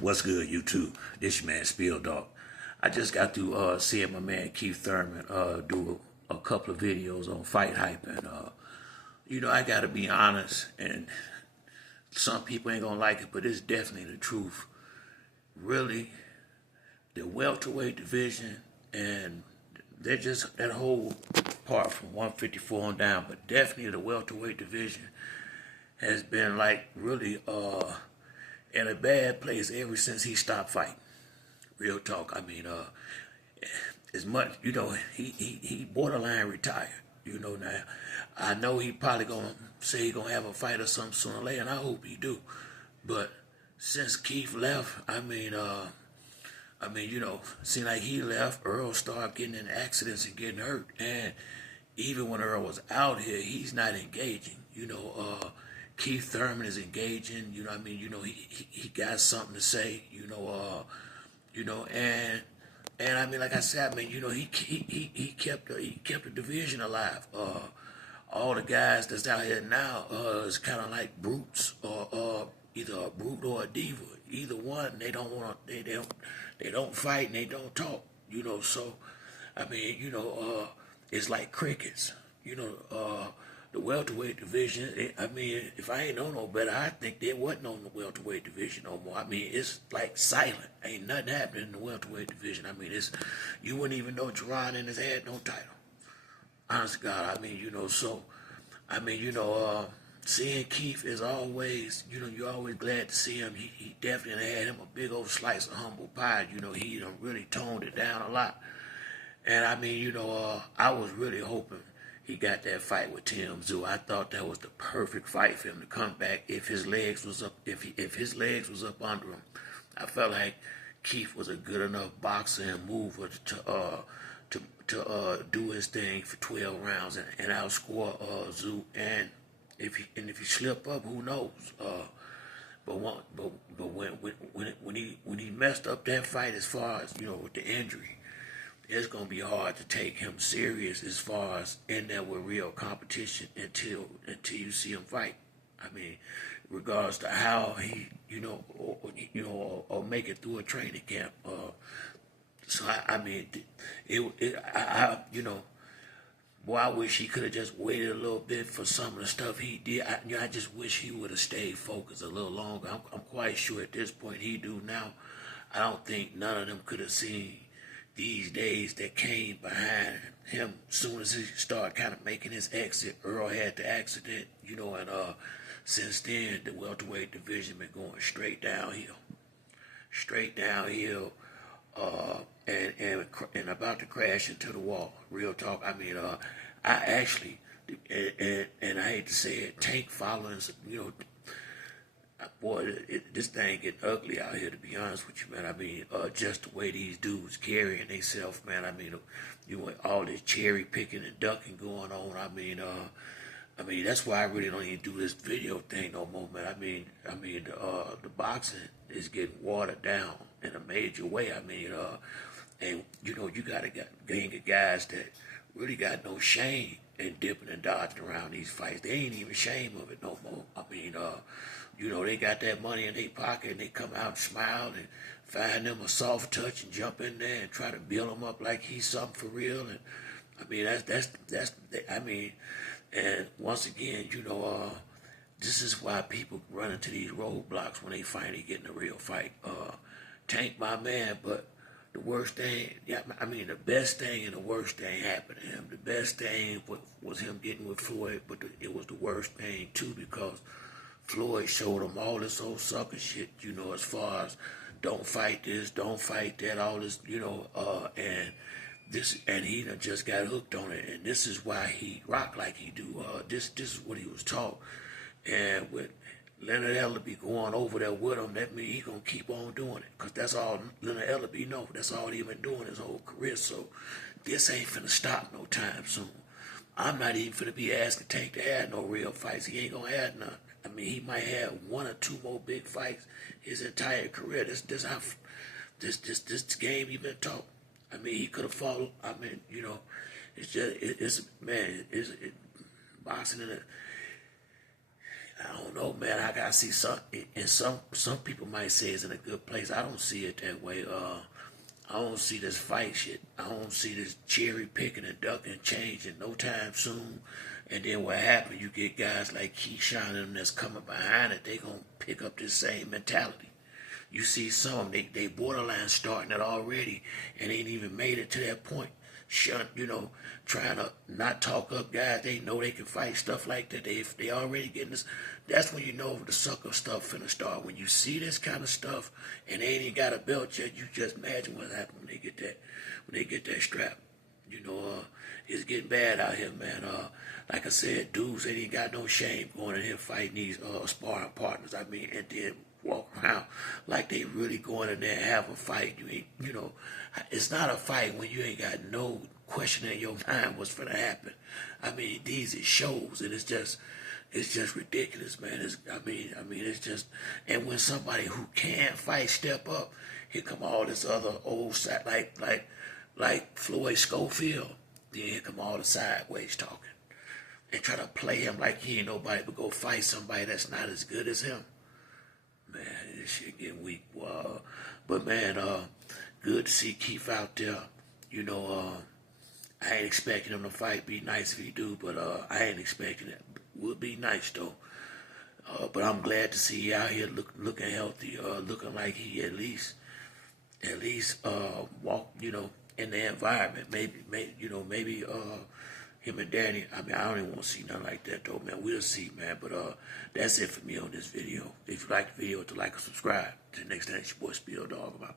What's good, YouTube? This your man Spill Dog. I just got to seeing my man Keith Thurman do a couple of videos on fight hype, and I gotta be honest, and some people ain't gonna like it, but it's definitely the truth. Really, the welterweight division, and they're just that whole part from 154 on down, but definitely the welterweight division has been like really in a bad place ever since he stopped fighting. Real talk. I mean, as much he borderline retired. Now, I know he probably gonna say he gonna have a fight or something sooner or later, and I hope he do. But since Keith left, seemed like he left, Earl started getting in accidents and getting hurt, and even when Earl was out here, he's not engaging. Keith Thurman is engaging. He got something to say. And I mean, like I said, he kept the division alive. All the guys that's out here now is kind of like brutes, or either a brute or a diva. Either one, they don't want to. They don't fight and they don't talk. So it's like crickets. The welterweight division, if I ain't know no better, I think there wasn't on the welterweight division no more. It's like silent. Ain't nothing happening in the welterweight division. You wouldn't even know Jerron Ennis had no title. Honest to God, seeing Keith is always, you're always glad to see him. He definitely had him a big old slice of humble pie. He done really toned it down a lot. And I was really hoping he got that fight with Tim Zoo. I thought that was the perfect fight for him to come back if his legs was up. If his legs was up under him, I felt like Keith was a good enough boxer and mover to do his thing for 12 rounds and outscore Zoo. And if he slip up, who knows? But when he messed up that fight, as far as with the injury, it's gonna be hard to take him serious as far as in there with real competition until you see him fight. Regards to how he or make it through a training camp. Boy, I wish he could have just waited a little bit for some of the stuff he did. I just wish he would have stayed focused a little longer. I'm quite sure at this point he do now. I don't think none of them could have seen these days that came behind him. As soon as he started kind of making his exit, Earl had the accident, and since then the welterweight division been going straight downhill, and about to crash into the wall. Real talk. I actually, and I hate to say it, Tank following, boy, this thing getting ugly out here, to be honest with you, man. Just the way these dudes carrying themselves, man. All this cherry picking and ducking going on. That's why I really don't even do this video thing no more, man. The boxing is getting watered down in a major way. And you got a gang of guys that really got no shame in dipping and dodging around these fights. They ain't even ashamed of it no more. They got that money in their pocket and they come out and smile and find them a soft touch and jump in there and try to build him up like he's something for real. And and once again, this is why people run into these roadblocks when they finally get in a real fight. Tank my man, but the worst thing, the best thing and the worst thing happened to him. The best thing was him getting with Floyd, but it was the worst thing too, because Floyd showed him all this old sucker shit, as far as don't fight this, don't fight that, all this, and he done just got hooked on it, and this is why he rocked like he do. This is what he was taught, and with Leonard Ellerby going over there with him, that means he gonna keep on doing it, because that's all Leonard Ellerby know. That's all he been doing his whole career. So this ain't finna stop no time soon. I'm not even finna be asking Tank to have no real fights. He ain't gonna have none. He might have one or two more big fights his entire career. This game he been taught. He could have followed. It's just boxing in a. I don't know, man. I gotta see some, and some people might say it's in a good place. I don't see it that way. I don't see this fight shit. I don't see this cherry picking and ducking and changing no time soon. And then what happened? You get guys like Keith and them that's coming behind it. They gonna pick up this same mentality. You see some of them, they borderline starting it already and ain't even made it to that point. Trying to not talk up guys. They know they can fight, stuff like that. They already getting this. That's when you know the sucker stuff finna start. When you see this kind of stuff and they ain't even got a belt yet, you just imagine what happens when they get that strap. It's getting bad out here, man. Like I said, dudes ain't got no shame going in here fighting these sparring partners. I mean, and then walk around like they really going in there and have a fight. It's not a fight when you ain't got no question in your mind what's gonna happen. I mean, these is shows, and it's just ridiculous, man. It's just, and when somebody who can fight step up, here come all this other old side, like Floyd Schofield. Then here come all the sideways talking and try to play him like he ain't nobody but go fight somebody that's not as good as him. Man, this shit getting weak. But man, good to see Keith out there. I ain't expecting him to fight. Be nice if he do, but I ain't expecting it. Would be nice though. But I'm glad to see he out here looking healthy, looking like he at least walk, in the environment. Maybe him and Danny. I mean, I don't even want to see nothing like that though, man. We'll see, man. But that's it for me on this video. If you like the video, to like and subscribe. Till next time, it's your boy Spill Dog. I'm out.